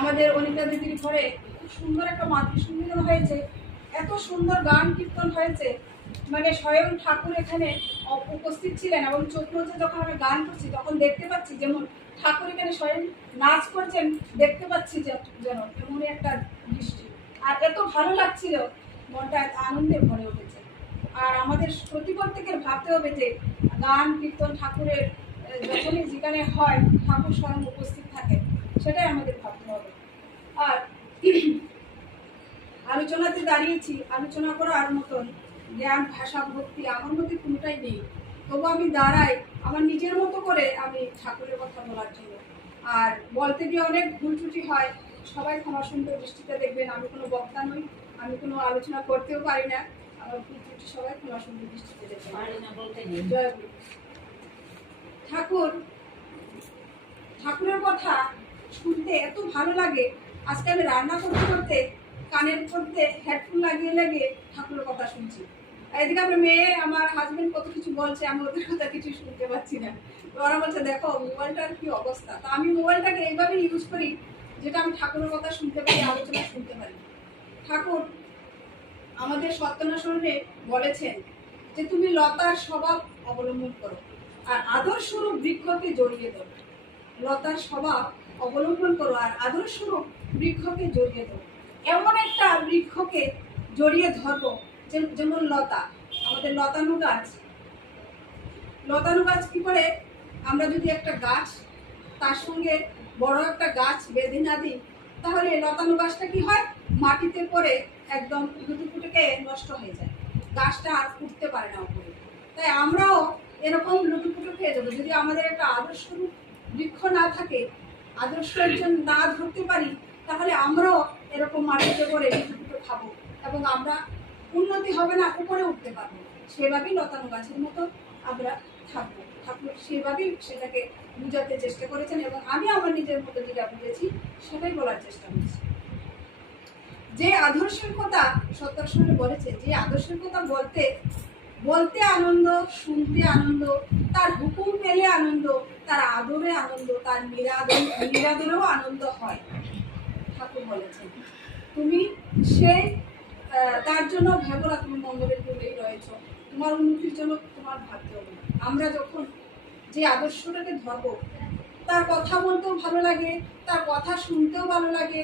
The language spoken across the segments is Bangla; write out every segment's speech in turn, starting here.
আমাদের অনিতা দিদির ঘরে খুব সুন্দর একটা মাতৃসম্মিলন হয়েছে, এত সুন্দর গান কীর্তন হয়েছে, মানে স্বয়ং ঠাকুর এখানে উপস্থিত ছিলেন এবং চোখ মুছে যখন আমি গান করছি তখন দেখতে পাচ্ছি যেমন ঠাকুর এখানে স্বয়ং নাচ করছেন, দেখতে পাচ্ছি যেন এমনই একটা দৃষ্টি। আর এত ভালো লাগছিল, মনটা আনন্দে ভরে উঠেছে। আর আমাদের প্রত্যেকের ভাবতে হবে যে গান কীর্তন ঠাকুরের যখনই যেখানে হয় ঠাকুর স্বয়ং উপস্থিত থাকে, সেটাই আমাদের ভাবতে হবে। আর আলোচনাতে দাঁড়িয়েছি, আলোচনা করার মতন জ্ঞান ভাষা ভক্তি আমার মধ্যে কোনোটাই নেই, তবু আমি দাঁড়াই আমার নিজের মতো করে আমি ঠাকুরের কথা বলার জন্য। আর বলতে গিয়ে অনেক ভুল ত্রুটি হয়, সবাই ক্ষমা সুন্দর দৃষ্টিতে দেখবেন। আমি কোনো বক্তা নই, আমি কোনো আলোচনা করতেও পারি না, আমার ভুল ত্রুটি সবাই ক্ষমা সুন্দর দৃষ্টিতে দেখবেন। জয় গুরু। ঠাকুরের কথা শুনতে এত ভালো লাগে। আজকে আমি রান্না করতে করতে কানের মধ্যে হেডফোন লাগিয়ে লাগিয়ে ঠাকুরের কথা শুনছি। এদিকে আমার মেয়ে আমার হাজবেন্ড কত কিছু বলছে, আমি ওদের কথা কিছু শুনতে পাচ্ছি না। ওরা বলছে দেখো মোবাইলটার কি অবস্থা। তো আমি মোবাইলটাকে এইভাবে ইউজ করি যেটা আমি ঠাকুরের কথা শুনতে পারি, আলোচনা শুনতে পারি। ঠাকুর আমাদের সত্যনাশনে বলেছেন যে তুমি লতার স্বভাব অবলম্বন করো আর আদর্শরূপ বৃক্ষকে জড়িয়ে ধরো। লতার স্বভাব অবলম্বন করো আর আদর্শরূপ বৃক্ষকে জড়িয়ে ধরো। এমন একটা বৃক্ষকে জড়িয়ে ধরবো যেমন লতা, আমাদের লতানো গাছ। লতানো গাছ কি করে, আমরা যদি একটা গাছ তার সঙ্গে বড় একটা গাছ বেঁধে না দিই তাহলে লতানো গাছটা কি হয়, মাটিতে পড়ে একদম লুটুপুটুকে নষ্ট হয়ে যায়, গাছটা আর উঠতে পারে না উপরে। তাই আমরাও এরকম লুটুপুটু খেয়ে যাবো যদি আমাদের একটা আদর্শ বৃক্ষ না থাকে, আদর্শ একজন না ধরতে পারি, তাহলে আমরাও এরকম মাটিতে পড়ে লুটুপুটু খাবো এবং আমরা উন্নতি হবে না, উপরে উঠতে পারবো। সেভাবেই লতানো গাছের মতো আমরা থাকবো। ঠাকুর সেভাবেই সেটাকে বুঝাতে চেষ্টা করেছেন এবং আমি আমার নিজের মতো যেটা বুঝেছি সেটাই বলার চেষ্টা করছি। যে আদর্শের কথা সত্যাসনে বলেছে, যে আদর্শের কথা বলতে বলতে আনন্দ, শুনতে আনন্দ, তার হুকুম পেলে আনন্দ, তার আদরে আনন্দ, তার নিরাদরেও আনন্দ হয়। ঠাকুর বলেছেন তুমি সেই তার জন্য ভেবো না, তুমি মঙ্গলের কুলেই রয়েছ, তোমার উন্নতির জন্য তোমার ভাবতে হবে। আমরা যখন যে আদর্শটাকে ধরবো, তার কথা বলতেও ভালো লাগে, তার কথা শুনতেও ভালো লাগে,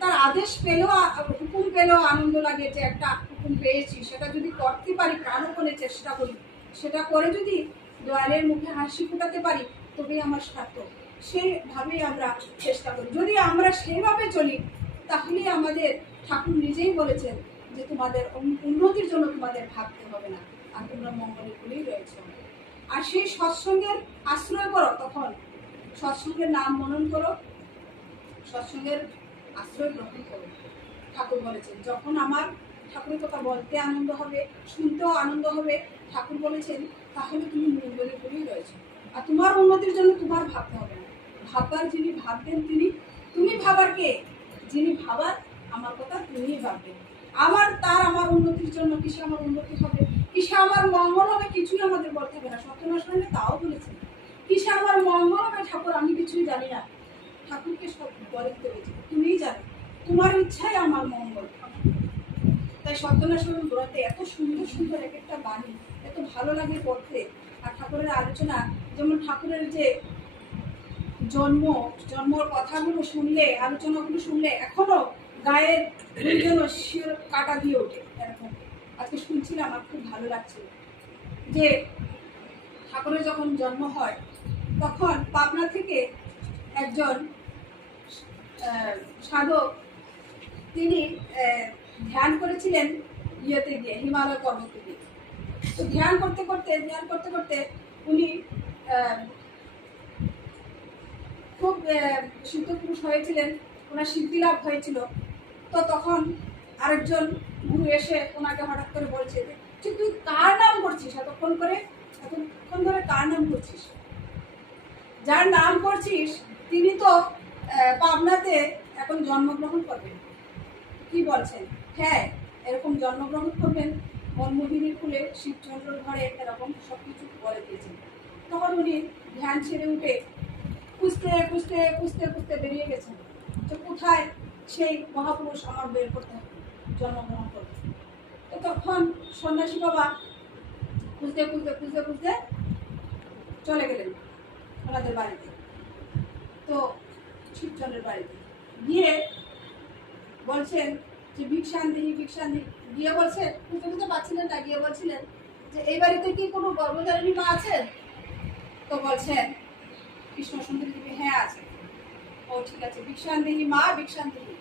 তার আদেশ পেলেও হুকুম পেলেও আনন্দ লাগে যে একটা হুকুম পেয়েছি, সেটা যদি করতে পারি প্রাণপণে চেষ্টা করি, সেটা করে যদি দয়ালের মুখে হাসি ফোটাতে পারি তবেই আমার সার্থক। সেইভাবেই আমরা চেষ্টা করি। যদি আমরা সেইভাবে চলি তাহলেই আমাদের ঠাকুর নিজেই বলেছেন যে তোমাদের উন্নতির জন্য তোমাদের ভাবতে হবে না, আর তোমরা মঙ্গলের কুলেই রয়েছ। আর সেই সৎসঙ্গের আশ্রয় করো, তখন সৎসঙ্গের নাম মনন করো, সৎসঙ্গের আশ্রয় গ্রহণ করো। ঠাকুর বলেছেন যখন আমার ঠাকুরের কথা বলতে আনন্দ হবে, শুনতেও আনন্দ হবে, ঠাকুর বলেছেন তাহলে তুমি মঙ্গলের কুলেই রয়েছ। আর তোমার উন্নতির জন্য তোমার ভাবতে হবে না, ভাববার যিনি ভাববেন তিনি। তুমি ভাবার কে? যিনি ভাবার আমার কথা তিনিই ভাববেন। আমার উন্নতির জন্য কিসে আমার উন্নতি হবে, কিসে আমার মঙ্গল হবে, কিছুই আমাদের বলতে হবে না। সত্যনারায়ণ তাও বলেছেন কিসে আমার মঙ্গল হবে ঠাকুর আমি কিছুই জানি না, ঠাকুরকে সব বলে দিতে হয়েছে, তুমিই জানো, তোমার ইচ্ছাই আমার মঙ্গল। তাই সত্যনারায়ণ ব্রতে এত সুন্দর সুন্দর এক একটা বাণী এত ভালো লাগে পড়তে। আর ঠাকুরের আলোচনা, যেমন ঠাকুরের যে জন্মর কথাগুলো শুনলে, আলোচনাগুলো শুনলে এখনো গায়ের যেন শির কাটা দিয়ে ওঠে। এরকম আজকে শুনছিলাম, আমার খুব ভালো লাগছিল যে ঠাকুরের যখন জন্ম হয় তখন পাবনা থেকে একজন সাধক তিনি ধ্যান করেছিলেন ইয়েতে গিয়ে, হিমালয় পর্বতে গিয়ে। তো ধ্যান করতে করতে উনি খুব সিদ্ধপুরুষ হয়েছিলেন, ওনার সিদ্ধি লাভ হয়েছিল। তো তখন আরেকজন গুরু এসে ওনাকে হঠাৎ করে বলছে যে তুই কার নাম করছিস, এতক্ষণ ধরে কার নাম করছিস? যার নাম করছিস তিনি তো পাবনাতে এখন জন্মগ্রহণ করবেন। কি বলছেন? হ্যাঁ, এরকম জন্মগ্রহণ করবেন মনমোহিনী কুলে শিবচন্দ্র ঘরে, এরকম সবকিছু বলে দিয়েছেন। তখন উনি ধ্যান ছেড়ে উঠে খুঁজতে বেরিয়ে গেছেন। তো কোথায় সেই মহাপুরুষ আমার বের করতে হবে, জন্মগ্রহণ করবে। তো তখন সন্ন্যাসী বাবা খুঁজতে খুঁজতে খুঁজতে খুঁজতে চলে গেলেন ওনাদের বাড়িতে। তো শিবচন্দ্রের বাড়িতে গিয়ে বলছেন যে ভিক্ষান্দিহি ভিক্ষান্দিহি, গিয়ে বলছে, খুঁজতে খুঁজতে পাচ্ছিলেন না, গিয়ে বলছিলেন যে এই বাড়িতে কি কোনো গর্ভধারিণী মা আছেন? তো বলছেন কৃষ্ণ সুন্দরী দেবী, হ্যাঁ আছে। ও ঠিক আছে, ভিক্ষান্দিহি মা ভিক্ষান্দিহি,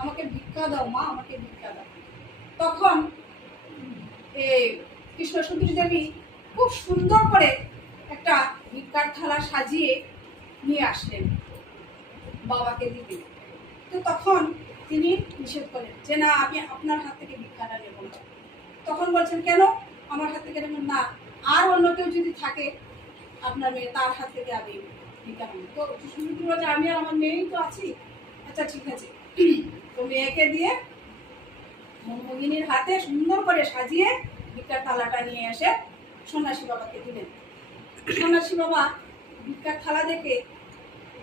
আমাকে ভিক্ষা দাও মা, আমাকে ভিক্ষা দাও। তখন এই কৃষ্ণ সুন্দরী দেবী খুব সুন্দর করে একটা ভিক্ষার থালা সাজিয়ে নিয়ে আসলেন বাবাকে দিতে। তো তখন তিনি নিষেধ করলেন যে না, আমি আপনার হাত থেকে ভিক্ষাটা নেব না। তখন বলছেন কেন আমার হাত থেকে নেবেন না, আর অন্য কেউ যদি থাকে আপনার মেয়ে, তার হাত থেকে আমি ভিক্ষা নেব। তো সুন্দরী বলছে আমি আর আমার মেয়েই তো আছি, আচ্ছা ঠিক আছে। তো মেয়েকে দিয়ে মনমোহিনীর হাতে সুন্দর করে সাজিয়ে ভিক্ষার থালাটা নিয়ে এসে সন্ন্যাসী বাবাকে দিলেন। সন্ন্যাসী বাবা ভিক্ষার থালা দেখে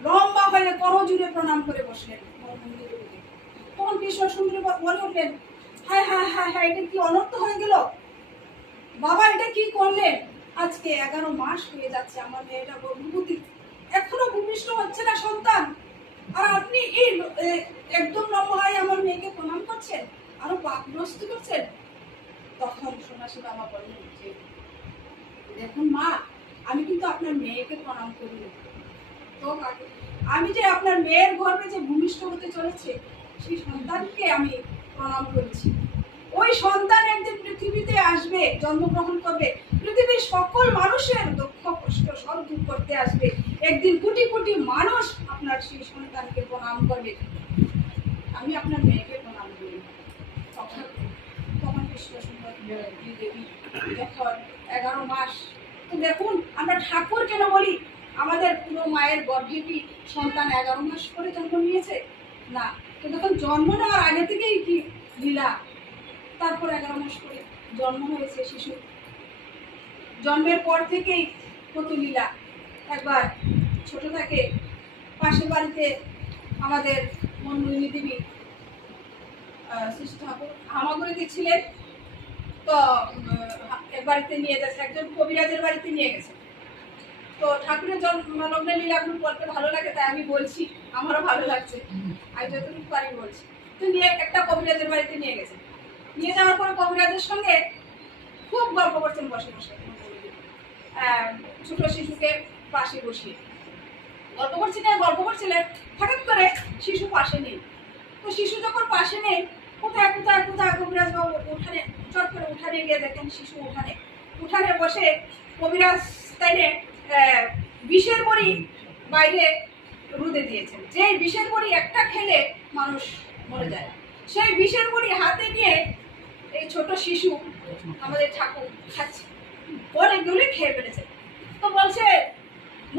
লম্বা হয়ে করজোড়ে প্রণাম করে বসলেন মনমোহিনী দেবীকে। তখন কৃষ্ণ সুন্দরী বলে উঠলেন, হায় হায় হায় হায়, এটা কি অনর্থ হয়ে গেল বাবা, এটা কি করলেন? আজকে 11 মাস হয়ে যাচ্ছে আমার মেয়েটা গর্ভবতী, এখনো ভূমিষ্ঠ হচ্ছে না সন্তান, আর আপনি এই একদম লম্বায় আমার মেয়েকে প্রণাম করছেন, আরো পাপগ্রস্ত করছেন। তখন সন্ন্যাসী বাবা বললেন যে দেখুন মা, আমি কিন্তু আপনার মেয়েকে প্রণাম করি, তো আমি যে আপনার মেয়ের গর্ভে যে ভূমিষ্ঠ হতে চলেছে সেই সন্তানকে আমি প্রণাম করেছি। ওই সন্তান একদিন পৃথিবীতে আসবে, জন্মগ্রহণ করবে, পৃথিবীর সকল মানুষের দুঃখ কষ্ট সব দূর করতে আসবে, একদিন কোটি কোটি মানুষ আপনার সেই সন্তানকে প্রণাম করবে, আমি আপনার মেয়েকে প্রণাম করি। তখন কৃষ্ণ সুন্দরী দেবী যখন 11 মাস, তো দেখুন আমরা ঠাকুর কেন বলি, আমাদের পুরো মায়ের গর্ভে কি সন্তান 11 মাস করে জন্ম নিয়েছে? না, তো তখন জন্ম নেওয়ার আগে থেকেই কি লীলা, তারপর 11 মাস করে জন্ম হয়েছে শিশু, জন্মের পর থেকেই কত লীলা। একবার ছোট থাকে পাশের বাড়িতে আমাদের মনমোহিনী দেবী শ্রী ঠাকুর হামাগুড়িতে ছিলেন, তো এক বাড়িতে নিয়ে যাচ্ছে, একজন কবিরাজের বাড়িতে নিয়ে গেছে। তো ঠাকুরের জন্মলগ্নের লীলাগুলো বলতে ভালো লাগে, তাই আমি বলছি, আমারও ভালো লাগছে, আমি যতটুকু পারি বলছি। তো নিয়ে একটা কবিরাজের বাড়িতে নিয়ে গেছে, নিয়ে যাওয়ার পরে কবিরাজের সঙ্গে খুব গল্প করছেন বসে বসে, ছোট শিশুকে পাশে বসিয়ে গল্প করছিলেন, হঠাৎ করে শিশু পাশে নেই। তো শিশু যখন পাশে নেই, কোথায় কোথায় কোথায় কবিরাজ বাবু উঠানে, চট করে উঠানে গিয়ে দেখেন শিশু উঠানে বসে কবিরাজ তাইলে বিষের বড়ি বাইরে রুদে দিয়েছেন, যে বিষের বড়ি একটা খেলে মানুষ মরে যায়, সেই বিষের বড়ি হাতে নিয়ে এই ছোট শিশু আমাদের ঠাকুর খাচ্ছে, অনেকগুলি খেয়ে ফেলেছে। তো বলছে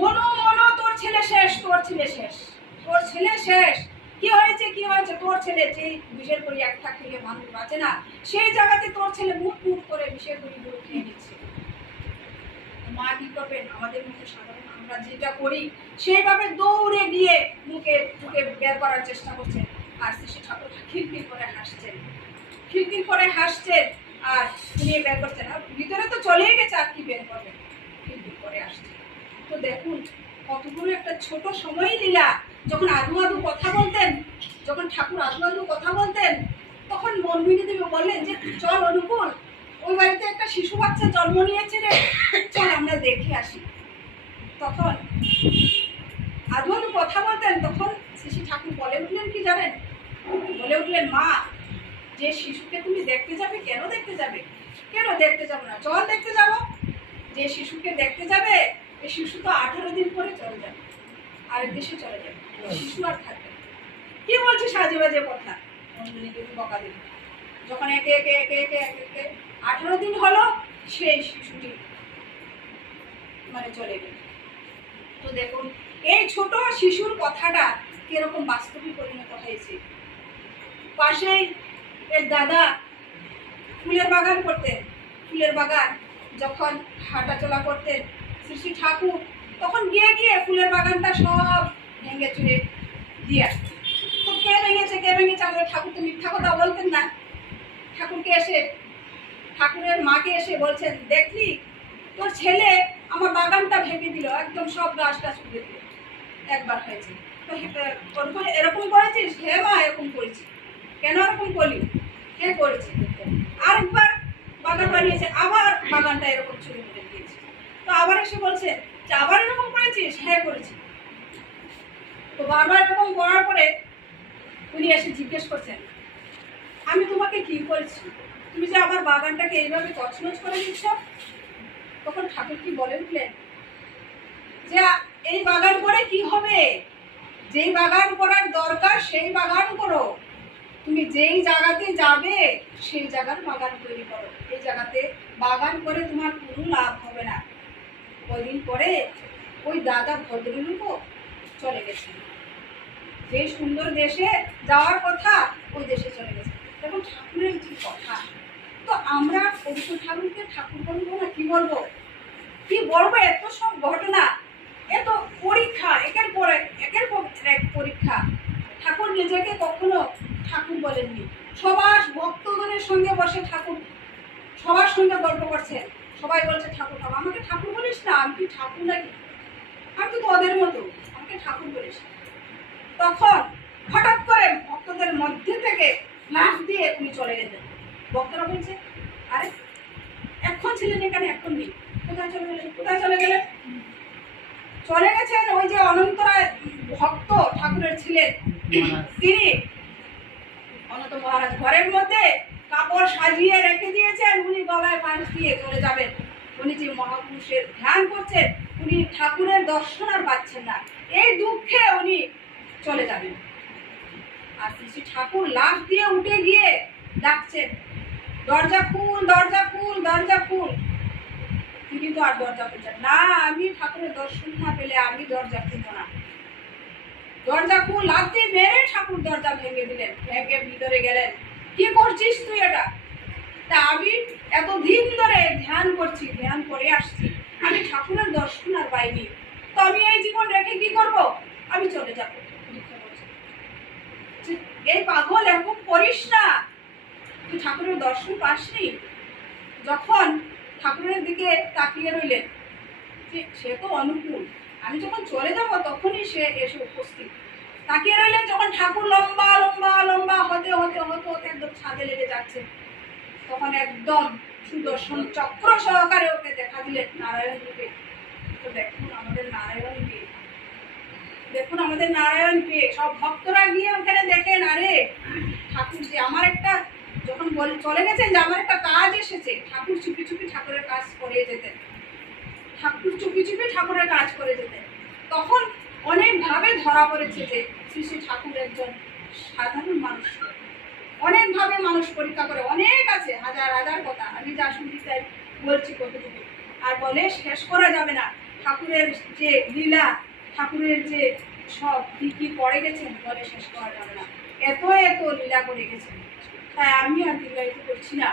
মনো মনো, তোর ছেলে শেষ, তোর ছেলে শেষ, তোর ছেলে শেষ। কি হয়েছে কি হয়েছে? তোর ছেলে যে বিষের বড়ি একটা খেলে মানুষ বাঁচে না, সেই জায়গাতে তোর ছেলে মুখ মুখ করে বিষের বড়িগুলো খেয়ে নিচ্ছে। মা কি করবেন? আমাদের মতো সাধারণ আমরা যেটা করি সেইভাবে দৌড়ে গিয়ে মুখে বের করার চেষ্টা করছেন, আর শ্রী ঠাকুর খিলখিল করে হাসছেন, আর নিয়ে বের করছেন, আর ভিতরে তো চলেই গেছে, আর কি বের করবেন, খিলখিল করে আসছে। তো দেখুন কতগুলো একটা ছোট সময় লীলা। যখন আধু আধু কথা বলতেন, যখন ঠাকুর আধু আধু কথা বলতেন, তখন মনমোহিনী দেবী বললেন যে চল অনুকূল, ওই বাড়িতে একটা শিশু বাচ্চা জন্ম নিয়েছে রে, চল আমরা দেখে আসি। তখন আধু আধু কথা বলতেন, তখন শ্রী ঠাকুর বলে উঠলেন কি জানেন? বলে উঠলেন মা, যে শিশুকে তুমি দেখতে যাবে, কেন দেখতে যাবে? কেন দেখতে যাবো না, চল দেখতে যাবো। যে শিশুকে দেখতে যাবে, এই শিশু তো 18 দিন পরে চলে যাবে, আরেক দেশে চলে যাবে, শিশু আর থাকবে। কি বলছে সাজে বাজে কথা, বকা দিল। যখন একে একে একে একে একে একে 18 দিন হলো, সেই শিশুটি মানে চলে গেল। তো দেখুন এই ছোট শিশুর কথাটা কিরকম বাস্তবে পরিণত হয়েছে। পাশেই এর দাদা ফুলের বাগান করতেন, ফুলের বাগান যখন হাঁটাচলা করতেন শ্রী ঠাকুর, তখন গিয়ে গিয়ে ফুলের বাগানটা সব ভেঙে চুরে দিয়ে আসতেন। তো কে ভেঙেছে আমাদের ঠাকুর তো মিথ্যা কথা বলতেন না। ঠাকুরকে এসে ঠাকুরের মাকে এসে বলছেন, দেখলি তোর ছেলে আমার বাগানটা ভেঙে দিল, একদম সব গাছ টাছ উঠে দিল, একবার হয়েছে। তো এরকম করেছিস? হ্যাঁ মা এরকম করেছি। কেন এরকম করলি? কে করেছে? আরেকবার বাগান বানিয়েছে, আবার বাগানটা এরকম চুরি করে দিয়েছে। তো আবার এসে বলছে যে আবার এরকম করেছিস? হ্যাঁ করেছি। তো বারবার এরকম করার পরে উনি এসে জিজ্ঞেস করছেন, আমি তোমাকে কি করেছি? তুমি যে আমার বাগানটাকে এইভাবে তছনছ করে দিচ্ছ। তখন ঠাকুর কি বলে উঠলেন যে এই বাগান করে কি হবে? যেই বাগান করার দরকার সেই বাগান করো। তুমি যেই জায়গাতে যাবে সেই জায়গার বাগান তৈরি করো। এই জায়গাতে বাগান করে তোমার কোনো লাভ হবে না। কয়দিন পরে ওই দাদা ভদ্রলোকও চলে গেছে। যে সুন্দর দেশে যাওয়ার কথা ওই দেশে চলে গেছে। দেখুন ঠাকুরের কি কথা। তো আমরা পবিত্র ঠাকুরকে ঠাকুর বলবো না, কি বলবো? কি বলবো? এত সব ঘটনা, এত পরীক্ষা, একের পর এক পরীক্ষা। ঠাকুর নিজেকে কখনো ঠাকুর বলেননি। সবার ভক্তগণের সঙ্গে বসে ঠাকুর সবার সঙ্গে গল্প করছেন। সবাই বলছে ঠাকুর ঠাকুর। আমাকে ঠাকুর বলিস না, আমি কি ঠাকুর নাকি? আমি তো তোদের মতো, আমাকে ঠাকুর বলিস। তখন হঠাৎ করে ভক্তদের মধ্যে থেকে লাফ দিয়ে উনি চলে গেলেন। ভক্তরা বলছে, আরে এখন ছিলেন এখানে, এখন নেই, কোথায় চলে গেলেন? কোথায় চলে গেলেন? চলে গেছেন ওই যে অনন্তরায় ভক্ত ঠাকুরের ছিলেন, তিনি অনন্ত মহারাজ ঘরের মধ্যে কাপড় সাজিয়ে রেখে দিয়েছেন। উনি গলায় পাঁচ দিয়ে চলে যাবেন। উনি যে মহাপুরুষের ধ্যান করছেন, উনি ঠাকুরের দর্শন আর পাচ্ছেন না। এই দুঃখে উনি চলে যাবেন। আর শ্রী ঠাকুর লাফ দিয়ে উঠে গিয়ে ডাকছেন, দরজা খুল, দরজা খুল, দরজা খুল। তিনি তো আর দরজা খুলছেন না। আমি ঠাকুরের দর্শন না পেলে আমি দরজা খুলব না। দরজা খুল, লাফ দিয়ে মেরে ঠাকুর দরজা ভেঙে দিলেন। ভেঙে ভিতরে গেলেন। কি করছিস তুই এটা? তা আমি এতদিন ধরে ধ্যান করছি, ধ্যান করে আসছি, আমি ঠাকুরের দর্শন আর পাইনি। তো আমি এই জীবন রেখে কি করব? আমি চলে যাবো। এই পাগল এরকম করিস না, তুই ঠাকুরের দর্শন পাসনি। যখন ঠাকুরের দিকে তাকিয়ে রইলেন, সে তো অনুকূল, আমি যখন চলে যাব তখনই সে এসে উপস্থিত। তাকিয়ে রইলেন যখন ঠাকুর লম্বা লম্বা লম্বা হতে হতে হতে হতে একদম ছাদে লেগে যাচ্ছে, তখন একদম সুদর্শন চক্র সহকারে ওকে দেখা দিলেন নারায়ণ রূপে। তো দেখুন আমাদের নারায়ণকে, দেখুন আমাদের নারায়ণকে। সব ভক্তরা গিয়ে ওখানে দেখেন, আরে ঠাকুর যে আমার একটা, যখন চলে গেছেন যে আমার একটা কাজ এসেছে, ঠাকুর চুপি চুপি ঠাকুরের কাজ করে যেতেন। ঠাকুর চুপি চুপি ঠাকুরের কাজ করে যেতেন। তখন অনেকভাবে ধরা পড়েছে যে শ্রী শ্রী ঠাকুর একজন সাধারণ মানুষ, অনেকভাবে মানুষ পরীক্ষা করে, অনেক আছে, হাজার হাজার কথা। আমি যা শুনতে চাই বলছি কতটুকু, আর বলে শেষ করা যাবে না। ঠাকুরের যে লীলা, ঠাকুরের যে সব কি কি পড়ে গেছেন, বলে শেষ করা যাবে না। এত এত লীলা করে গেছেন। তাই আমি আর দীর্ঘায়িত করছি না।